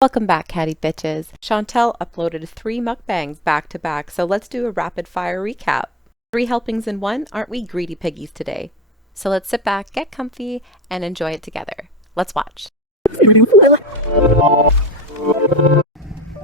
Welcome back, Catty bitches. Chantal uploaded 3 mukbangs back to back, so let's do a rapid fire recap. 3 helpings in one, aren't we greedy piggies today? So let's sit back, get comfy, and enjoy it together. Let's watch.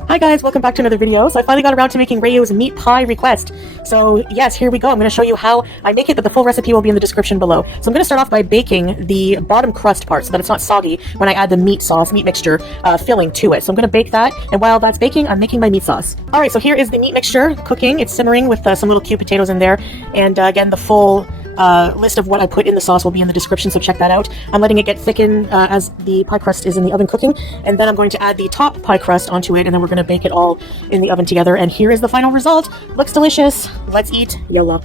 Hi guys, welcome back to another video. So I finally got around to making Rayu's meat pie request. So yes, here we go. I'm going to show you how I make it, but the full recipe will be in the description below. So I'm going to start off by baking the bottom crust part so that it's not soggy when I add the meat sauce, meat mixture filling to it. So I'm going to bake that, and while that's baking, I'm making my meat sauce. Alright, so here is the meat mixture cooking. It's simmering with some little cute potatoes in there, and again, the full list of what I put in the sauce will be in the description, so check that out. I'm letting it get thicken as the pie crust is in the oven cooking, and then I'm going to add the top pie crust onto it, and then we're going to bake it all in the oven together. And here is the final result. Looks delicious. Let's eat. YOLO.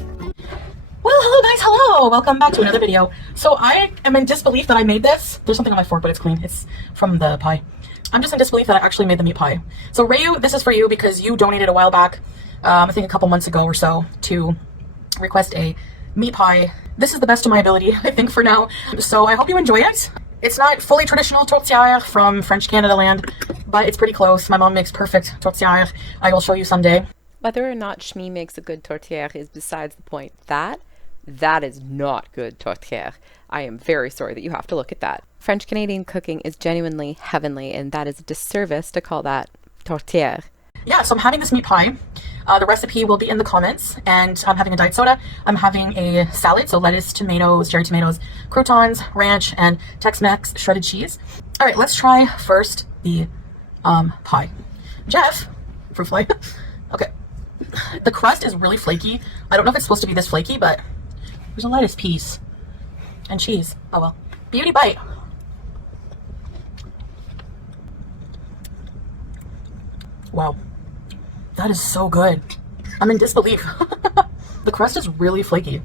Well, hello guys, hello! Welcome back to another video. So I am in disbelief that I made this. There's something on my fork, but it's clean. It's from the pie. I'm just in disbelief that I actually made the meat pie. So Rayu, this is for you because you donated a while back, I think a couple months ago or so, to request a meat pie. This is the best of my ability, I think, for now. So I hope you enjoy it. It's not fully traditional tourtière from French Canada land, but it's pretty close. My mom makes perfect tourtière. I will show you someday. Whether or not Shmi makes a good tourtière is besides the point. That is not good tourtière. I am very sorry that you have to look at that. French Canadian cooking is genuinely heavenly, and that is a disservice to call that tourtière. Yeah, so I'm having this meat pie. The recipe will be in the comments, and I'm having a diet soda. I'm having a salad, so lettuce, tomatoes, cherry tomatoes, croutons, ranch, and Tex-Mex shredded cheese. All right, let's try first the pie. Jeff, fruit fly. Okay, the crust is really flaky. I don't know if it's supposed to be this flaky, but there's a lettuce piece and cheese. Oh well. Beauty bite. Wow. That is so good. I'm in disbelief. The crust is really flaky.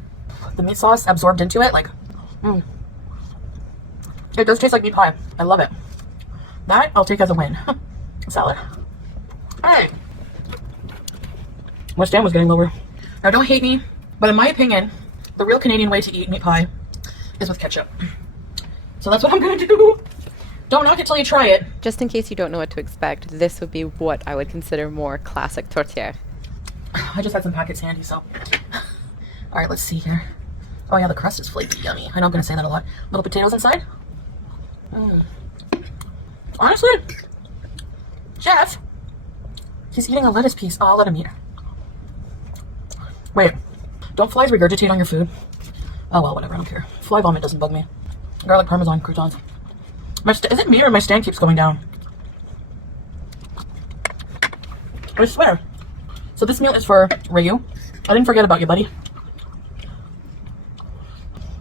The meat sauce absorbed into it, like, It does taste like meat pie. I love it. That I'll take as a win. Salad. Alright. My stand was getting lower. Now don't hate me, but in my opinion, the real Canadian way to eat meat pie is with ketchup. So that's what I'm gonna do. Don't knock it till you try it. Just in case you don't know what to expect, this would be what I would consider more classic tourtière. I just had some packets handy, so. Alright, let's see here. Oh yeah, the crust is flaky, yummy. I know I'm gonna say that a lot. Little potatoes inside. Honestly, Jeff, he's eating a lettuce piece. Oh, I'll let him eat. Wait, don't flies regurgitate on your food? Oh well, whatever, I don't care. Fly vomit doesn't bug me. Garlic parmesan croutons. Is it me or my stand keeps going down? I swear. So this meal is for Rayu. I didn't forget about you, buddy.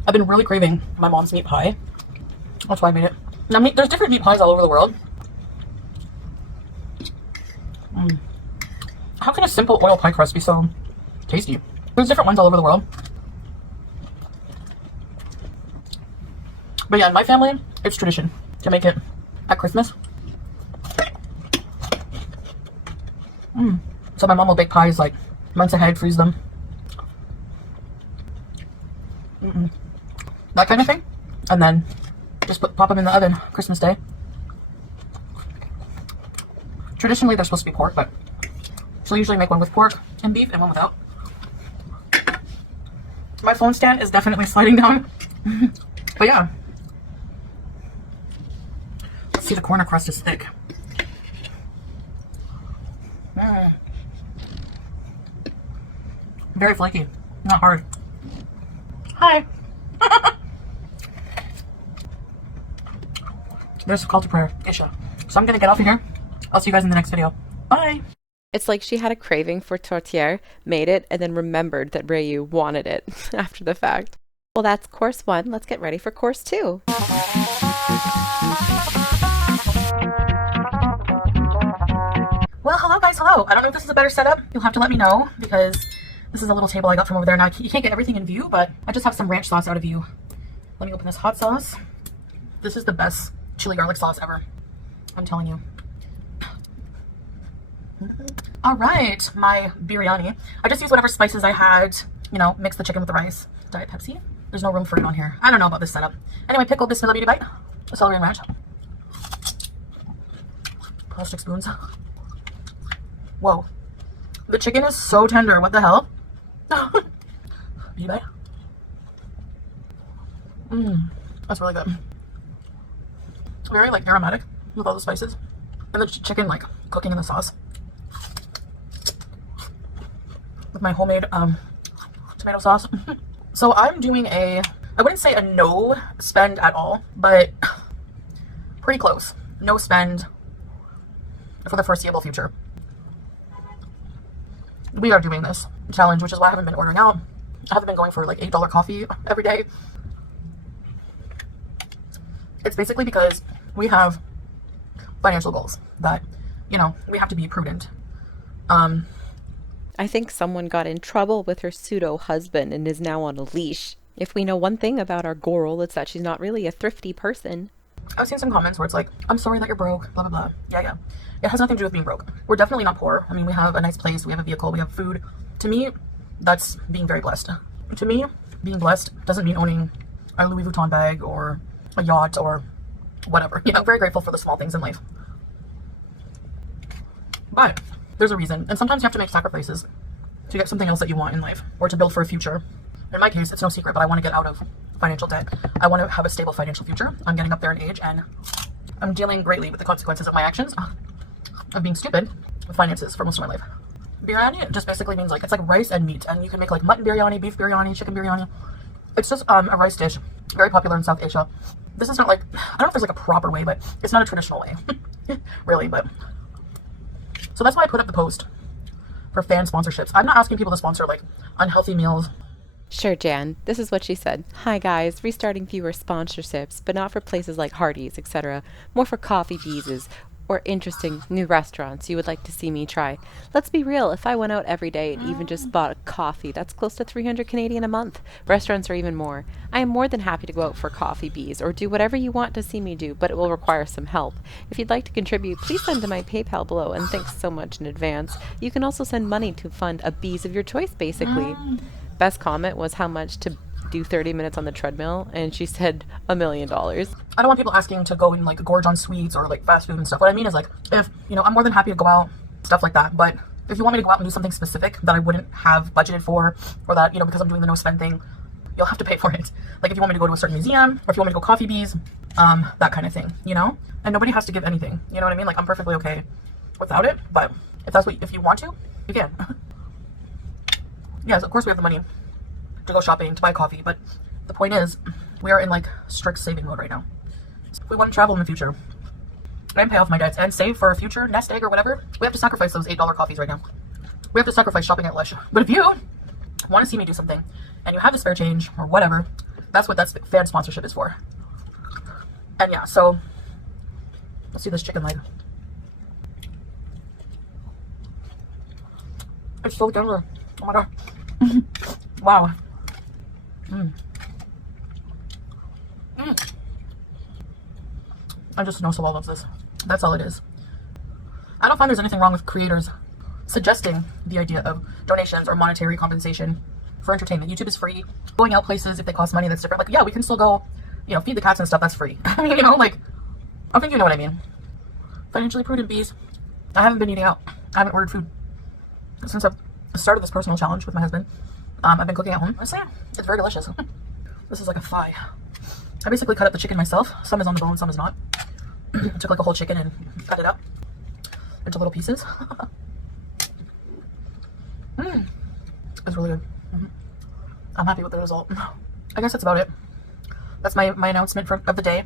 I've been really craving my mom's meat pie. That's why I made it. Now, there's different meat pies all over the world. How can a simple oil pie crust be so tasty? There's different ones all over the world. But yeah, in my family, it's tradition to make it at Christmas. So my mom will bake pies like months ahead, freeze them. That kind of thing. And then just pop them in the oven Christmas Day. Traditionally, they're supposed to be pork, but she'll usually make one with pork and beef and one without. My phone stand is definitely sliding down. But yeah. Let's see, the corner crust is thick. Very flaky, not hard. Hi. There's a call to prayer. Isha. So I'm gonna get off of here. I'll see you guys in the next video. Bye. It's like she had a craving for tourtière, made it, and then remembered that Rayu wanted it after the fact. Well, that's course 1. Let's get ready for course 2. Well, hello guys, hello. I don't know if this is a better setup. You'll have to let me know because this is a little table I got from over there. Now, you can't get everything in view, but I just have some ranch sauce out of view. Let me open this hot sauce. This is the best chili garlic sauce ever. I'm telling you. All right, my biryani. I just used whatever spices I had, you know, mix the chicken with the rice. Diet Pepsi. There's no room for it on here. I don't know about this setup. Anyway, pickle, bismillah, beauty bite. Celery and ranch. plastic spoons. Whoa. The chicken is so tender. What the hell? eBay. That's really good. Very like aromatic with all the spices. And the chicken like cooking in the sauce. With my homemade tomato sauce. So I'm doing I wouldn't say a no spend at all, but pretty close. No spend for the foreseeable future. We are doing this challenge, which is why I haven't been ordering out. I haven't been going for like $8 coffee every day. It's basically because we have financial goals that, you know, we have to be prudent. I think someone got in trouble with her pseudo husband and is now on a leash. If we know one thing about our girl, it's that she's not really a thrifty person. I've seen some comments where it's like, I'm sorry that you're broke, blah, blah, blah. Yeah. It has nothing to do with being broke. We're definitely not poor. I mean, we have a nice place, we have a vehicle, we have food. To me, that's being very blessed. To me, being blessed doesn't mean owning a Louis Vuitton bag or a yacht or whatever. You know, I'm very grateful for the small things in life. But there's a reason. And sometimes you have to make sacrifices to get something else that you want in life or to build for a future. In my case, it's no secret, but I want to get out of financial debt. I want to have a stable financial future. I'm getting up there in age and I'm dealing greatly with the consequences of my actions of being stupid with finances for most of my life. Biryani just basically means like, it's like rice and meat, and you can make like mutton biryani, beef biryani, chicken biryani. It's just a rice dish, very popular in South Asia. This is not like, I don't know if there's like a proper way, but it's not a traditional way, really, but. So that's why I put up the post for fan sponsorships. I'm not asking people to sponsor like unhealthy meals. Sure, Jan. This is what she said. Hi guys, restarting viewer sponsorships, but not for places like Hardee's, etc. More for coffee beeses or interesting new restaurants you would like to see me try. Let's be real, if I went out every day and even just bought a coffee, that's close to 300 Canadian a month. Restaurants are even more. I am more than happy to go out for coffee bees or do whatever you want to see me do, but it will require some help. If you'd like to contribute, please send to my PayPal below, and thanks so much in advance. You can also send money to fund a bees of your choice, basically. Best comment was how much to do 30 minutes on the treadmill, and she said $1 million. I don't want people asking to go and like gorge on sweets or like fast food and stuff. What I mean is like, if, you know, I'm more than happy to go out, stuff like that, but if you want me to go out and do something specific that I wouldn't have budgeted for, or that, you know, because I'm doing the no spend thing, you'll have to pay for it. Like if you want me to go to a certain museum, or if you want me to go coffee bees, that kind of thing, you know? And nobody has to give anything, you know what I mean? Like I'm perfectly okay without it, but if you want to, you can. Yes, of course we have the money to go shopping, to buy coffee, but the point is, we are in like strict saving mode right now. So if we want to travel in the future and pay off my debts and save for a future nest egg or whatever, we have to sacrifice those $8 coffees right now. We have to sacrifice shopping at Lush. But if you want to see me do something and you have the spare change or whatever, that's what that fan sponsorship is for. And yeah, so let's do this chicken leg. It's so tender. Oh my god. Wow. I just know Soal loves this. That's all it is. I don't find there's anything wrong with creators suggesting the idea of donations or monetary compensation for entertainment. YouTube is free. Going out places, if they cost money, that's different. Like, yeah, we can still go, you know, feed the cats and stuff. That's free. You know, like, I think you know what I mean. Financially prudent bees. I haven't been eating out. I haven't ordered food since I've started this personal challenge with my husband. I've been cooking at home. Honestly, it's very delicious. This is like a thigh. I basically cut up the chicken myself. Some is on the bone, some is not. I took like a whole chicken and cut it up into little pieces. It's really good. I'm happy with the result. I guess that's about it. That's my announcement of the day.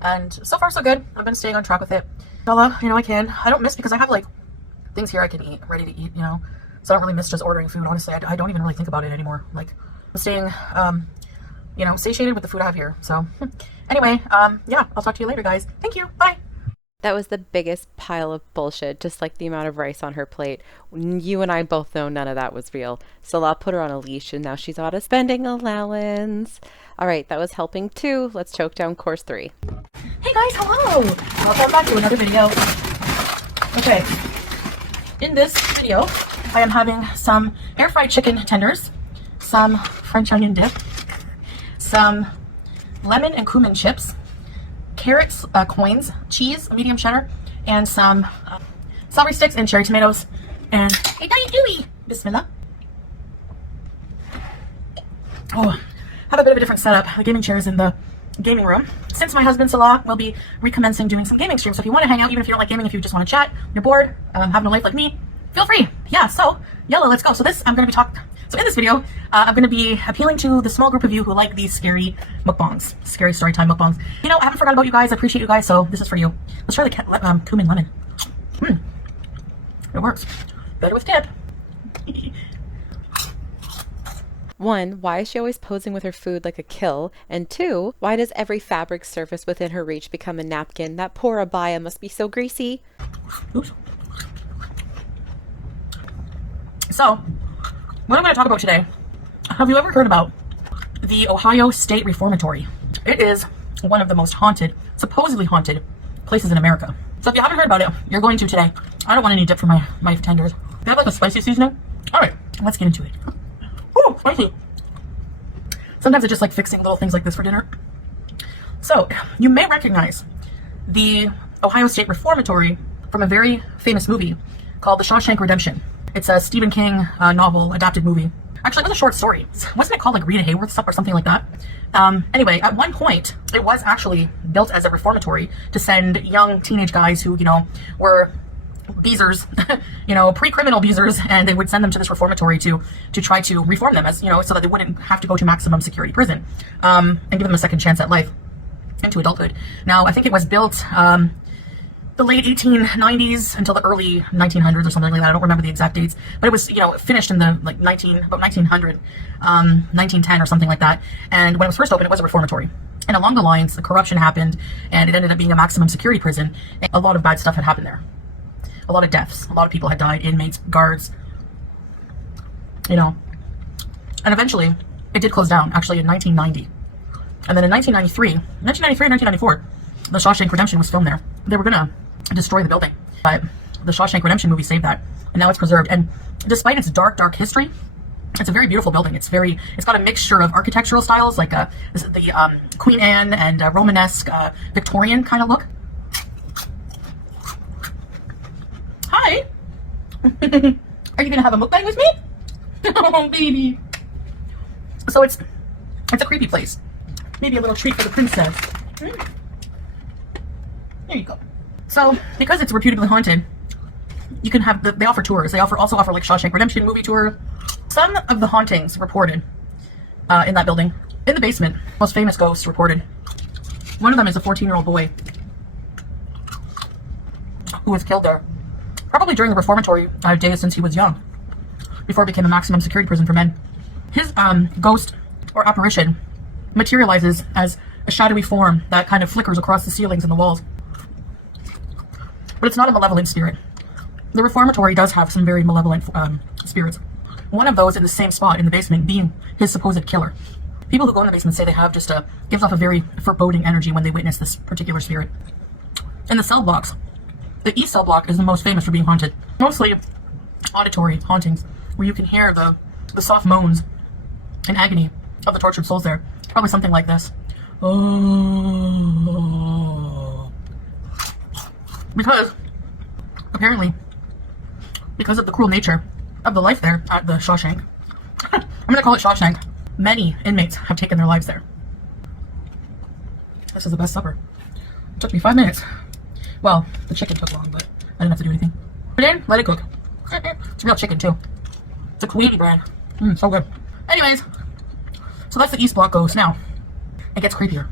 And so far so good. I've been staying on track with it. Bella, you know, I don't miss, because I have like things here I can eat, ready to eat, you know. So I don't really miss just ordering food. Honestly, I don't even really think about it anymore. Like, I'm staying, you know, satiated with the food I have here. So anyway, yeah, I'll talk to you later, guys. Thank you. Bye. That was the biggest pile of bullshit, just like the amount of rice on her plate. You and I both know none of that was real. So I'll put her on a leash, and now she's on a spending allowance. All right, that was helping too. Let's choke down course 3. Hey guys, hello. Welcome back to another video. Okay, in this video, I am having some air fried chicken tenders, some French onion dip, some lemon and cumin chips, carrots, coins, cheese, medium cheddar, and some celery sticks and cherry tomatoes. And hey, how you doing? Bismillah. Oh, have a bit of a different setup. The gaming chair is in the gaming room. Since my husband Salah will be recommencing doing some gaming streams, so if you want to hang out, even if you don't like gaming, if you just want to chat, you're bored, having a life like me, feel free. Yeah, so yellow, let's go. So I'm going to be so in this video, I'm going to be appealing to the small group of you who like these scary mukbangs, scary story time mukbangs. You know, I haven't forgotten about you guys. I appreciate you guys, so this is for you. Let's try the cumin lemon. It works. Better with dip. 1, why is she always posing with her food like a kill? And 2, why does every fabric surface within her reach become a napkin? That poor abaya must be so greasy. Oops. So, what I'm going to talk about today, have you ever heard about the Ohio State Reformatory? It is one of the most haunted, supposedly haunted, places in America. So if you haven't heard about it, you're going to today. I don't want any dip for my tenders. They have like a spicy seasoning. Alright, let's get into it. Ooh, spicy. Sometimes I just like fixing little things like this for dinner. So, you may recognize the Ohio State Reformatory from a very famous movie called The Shawshank Redemption. It's a Stephen King novel, adapted movie. Actually, it was a short story. Wasn't it called like Rita Hayworth stuff or something like that? Anyway, at one point, it was actually built as a reformatory to send young teenage guys who, you know, were beezers, you know, pre-criminal beezers, and they would send them to this reformatory to try to reform them, as you know, so that they wouldn't have to go to maximum security prison, and give them a second chance at life into adulthood. Now, I think it was built the late 1890s until the early 1900s or something like that. I don't remember the exact dates, but it was, you know, finished in the like about 1900, 1910 or something like that. And when it was first opened, it was a reformatory. And along the lines, the corruption happened, and it ended up being a maximum security prison. And a lot of bad stuff had happened there. A lot of deaths. A lot of people had died, inmates, guards, you know. And eventually, it did close down, actually in 1990. And then in 1993 and 1994, The Shawshank Redemption was filmed there. They were gonna destroy the building, but the Shawshank Redemption movie saved that, and now it's preserved. And despite its dark history, it's a very beautiful building. It's got a mixture of architectural styles, like the Queen Anne and Romanesque, Victorian kind of look. Hi. Are you gonna have a mukbang with me? Oh, baby. So it's a creepy place. Maybe a little treat for the princess. There you go. So, because it's reputably haunted, you can have they offer tours. They also offer like Shawshank Redemption movie tour. Some of the hauntings reported in that building. In the basement, most famous ghosts reported. One of them is a 14-year-old boy who was killed there, probably during the reformatory days since he was young, before it became a maximum security prison for men. His ghost or apparition materializes as a shadowy form that kind of flickers across the ceilings and the walls. But it's not a malevolent spirit. The reformatory does have some very malevolent spirits. One of those in the same spot in the basement being his supposed killer. People who go in the basement say they have just gives off a very foreboding energy when they witness this particular spirit. In the cell blocks, the east cell block is the most famous for being haunted. Mostly auditory hauntings, where you can hear the soft moans and agony of the tortured souls there. Probably something like this. Oh. Because, apparently, because of the cruel nature of the life there at the Shawshank, I'm going to call it Shawshank, many inmates have taken their lives there. This is the best supper. It took me 5 minutes. Well, the chicken took long, but I didn't have to do anything. Put it in, let it cook. It's real chicken, too. It's a Queenie brand. So good. Anyways, so that's the East Block ghost. Now, it gets creepier.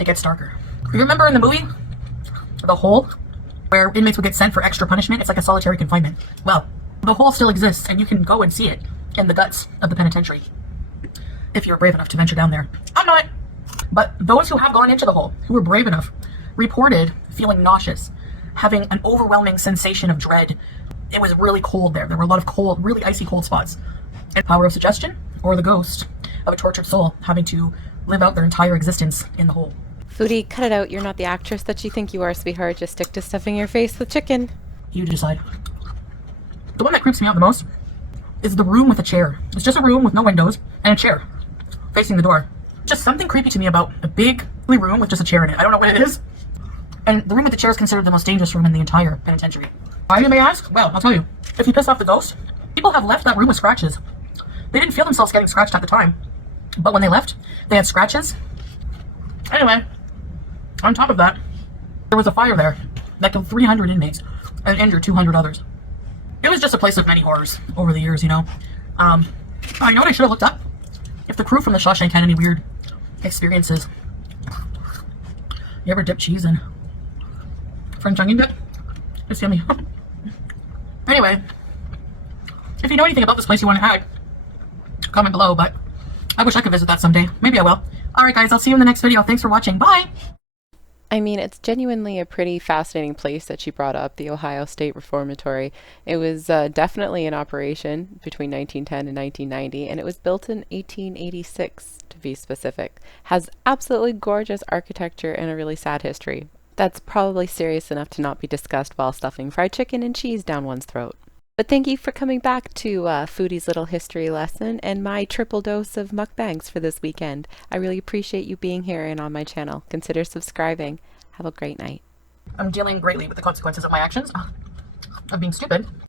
It gets darker. You remember in the movie, The Hole, where inmates would get sent for extra punishment? It's like a solitary confinement. Well, the hole still exists, and you can go and see it in the guts of the penitentiary, if you're brave enough to venture down there. I'm not. But those who have gone into the hole, who were brave enough, reported feeling nauseous, having an overwhelming sensation of dread. It was really cold there. There were a lot of cold, really icy cold spots. And power of suggestion, or the ghost of a tortured soul having to live out their entire existence in the hole. Foodie, cut it out. You're not the actress that you think you are, sweetheart. Just stick to stuffing your face with chicken. You decide. The one that creeps me out the most is the room with a chair. It's just a room with no windows and a chair facing the door. Just something creepy to me about a big room with just a chair in it. I don't know what it is. And the room with the chair is considered the most dangerous room in the entire penitentiary. Why, you may ask? Well, I'll tell you. If you piss off the ghost, people have left that room with scratches. They didn't feel themselves getting scratched at the time, but when they left, they had scratches. Anyway, on top of that, there was a fire there that killed 300 inmates and injured 200 others. It was just a place of many horrors over the years, you know. I know what I should have looked up. If the crew from the Shawshank had any weird experiences. You ever dip cheese in French onion dip? It's yummy. Anyway, if you know anything about this place you want to add, comment below, but I wish I could visit that someday. Maybe I will. Alright guys, I'll see you in the next video. Thanks for watching. Bye! I mean, it's genuinely a pretty fascinating place that she brought up, the Ohio State Reformatory. It was definitely in operation between 1910 and 1990, and it was built in 1886, to be specific. Has absolutely gorgeous architecture and a really sad history. That's probably serious enough to not be discussed while stuffing fried chicken and cheese down one's throat. But thank you for coming back to Foodie's little history lesson and my triple dose of mukbangs for this weekend. I really appreciate you being here and on my channel. Consider subscribing. Have a great night. I'm dealing greatly with the consequences of my actions, of being stupid.